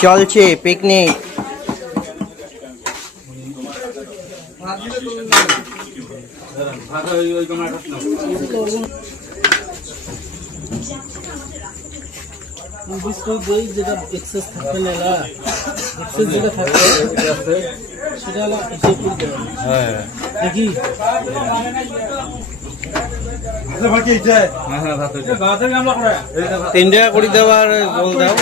চলছে পিকনিক। যেটা এক্সেস থাকবে না, এক্সেস যেটা থাকবে সেটা হলো হিসেব করতে হবে। দেখি তিন টাকা করে দেওয়ার বল দাও।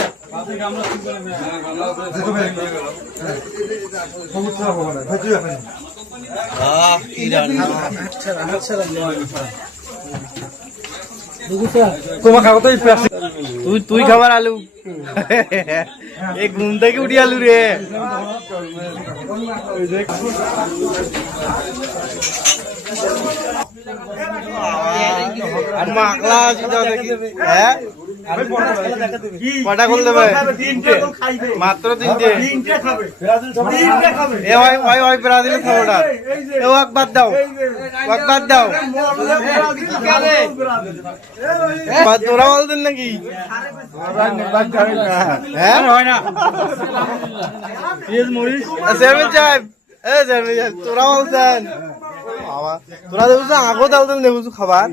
তোমার খাওয়া তো তুই খাবার আলু এই ঘুম থেকে উঠি আলু রে। আর মাকলা আছে হ্যাঁ কটা গোল দেবে? মাত্র তিনটে। ব্রাজিলের খবরটা একবার দাও, একবার দাও। তোরা বলতেন নাকি? হ্যাঁ হয় না তোরা বলছেন তোরা দেখছো আগত আলতেন দেখছো খাবার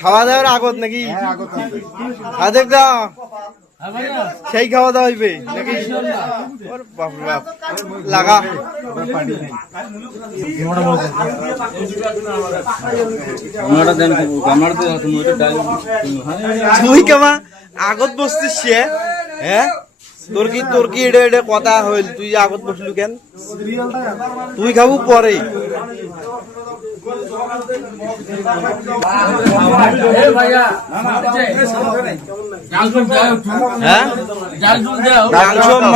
খাওয়া দাওয়ার আগত নাকি? দেখ সেই খাওয়া দাওয়া হইবে নাকি? লাগা তুই কেমা আগত বসতিস? হ্যাঁ তোর কি এটা এটা কথা হইল? তুই আগত বসলু কেন? তুই খাবো পরে।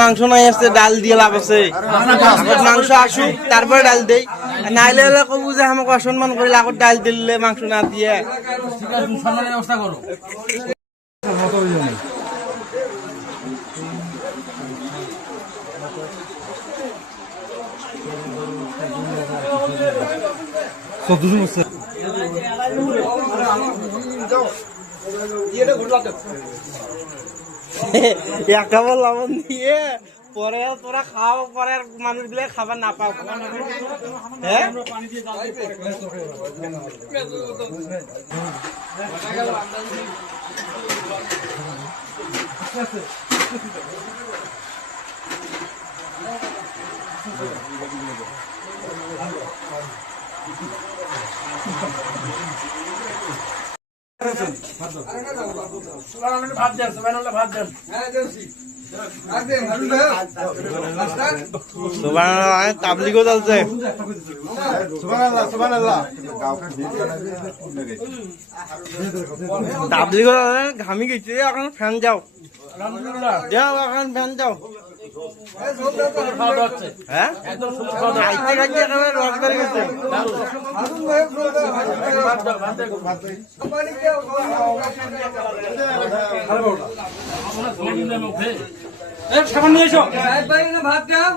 মাংস নাই আসছে, ডাল দিয়ে লাভ আছে। মাংস আসুক তারপরে ডাল দেই, নাইলে কবু যে আমাকে অসম্মান করে আগত ডাল দিলে মাংস না দিয়ে। সম্মানের ব্যবস্থা করো। একটা বল লবণ দিয়ে পরে তোরা খাও, পরে মানুষ গুলো খাবার না পাও। হ্যাঁ তাবলিগও চলছে। তাবলিগও ঘামি গেছে। এখন ফ্যান যাও, যাও এখন ফ্যান যাও। হ্যাঁ খাইতে খাইতে একেবারে রস বেড়ে গেছে। নিয়ে এসো ভাত দাও।